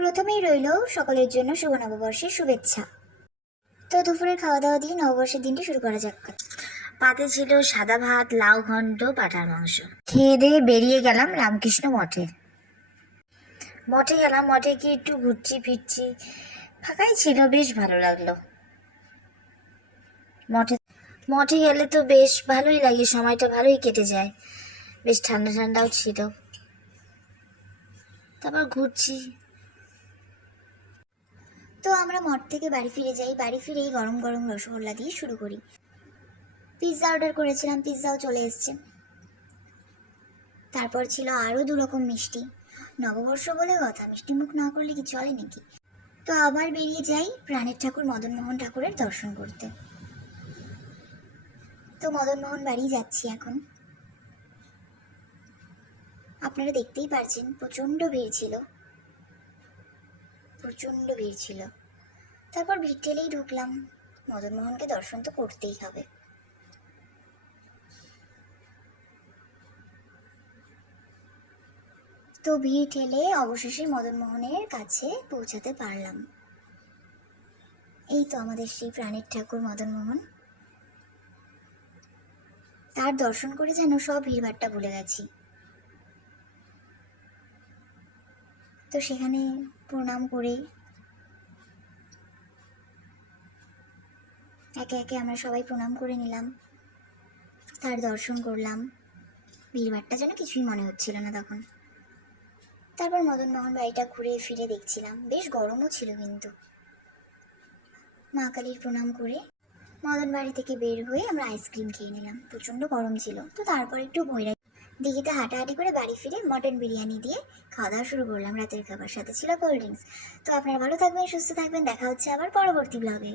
প্রথমেই রইল সকলের জন্য শুভ নববর্ষের শুভেচ্ছা। তো দুপুরের খাওয়া দাওয়া দিয়ে নববর্ষের দিনটি শুরু করা যাক। পাতে ছিল সাদা ভাত, লাউ ঘন্ট, পাঁঠার মাংস। খেয়ে দিয়ে বেরিয়ে গেলাম রামকৃষ্ণ মঠে। মঠে গিয়ে একটু ঘুরছি ফিরছি, ফাঁকাই ছিল, বেশ ভালো লাগলো। মঠে গেলে তো বেশ ভালোই লাগে, সময়টা ভালোই কেটে যায়, বেশ ঠান্ডা ঠান্ডাও ছিল। তারপর ঘুরছি। তো আমরা মঠ থেকে বাড়ি ফিরে যাই। বাড়ি ফিরেই গরম গরম রসগোল্লা দিয়ে শুরু করি। পিৎজা অর্ডার করেছিলাম, পিৎজাও চলে এসছে। তারপর ছিল আরও 2 রকম মিষ্টি। নববর্ষ বলে কথা, মিষ্টি মুখ না করলে কি চলে নাকি। তো আবার বেরিয়ে যাই প্রাণের ঠাকুর মদনমোহন ঠাকুরের দর্শন করতে। তো মদনমোহন বাড়ি যাচ্ছি এখন। আপনারা দেখতেই পারছেন প্রচণ্ড ভিড় ছিল। তারপর ভিড় ঠেলেই ঢুকলাম। মদনমোহনকে দর্শন তো করতেই হবে। তো ভিড় ঠেলে অবশেষে মদনমোহনের কাছে পৌঁছাতে পারলাম। এই তো আমাদের সেই প্রাণের ঠাকুর মদনমোহন। তার দর্শন করে যেন সব ভিড়ভাট্টা ভুলে গেছি। তো সেখানে প্রণাম করে একে একে আমরা সবাই প্রণাম করে নিলাম, তার দর্শন করলাম। ভিড়ভাট্টা যেন কিছুই মনে হচ্ছিল না তখন। তারপর মদনমোহন বাড়িটা ঘুরে ফিরে দেখছিলাম, বেশ গরমও ছিল কিন্তু। মা কালীর প্রণাম করে মদন বাড়ি থেকে বের হয়ে আমরা আইসক্রিম খেয়ে নিলাম, প্রচণ্ড গরম ছিল। তো তারপর একটু ভৈরা দিঘিতে হাঁটাহাঁটি করে বাড়ি ফিরে মটন বিরিয়ানি দিয়ে খাওয়া দাওয়া শুরু করলাম। রাতের খাবার সাথে ছিল কোল্ড ড্রিঙ্কস। তো আপনারা ভালো থাকবেন, সুস্থ থাকবেন, দেখা হচ্ছে আবার পরবর্তী ব্লগে।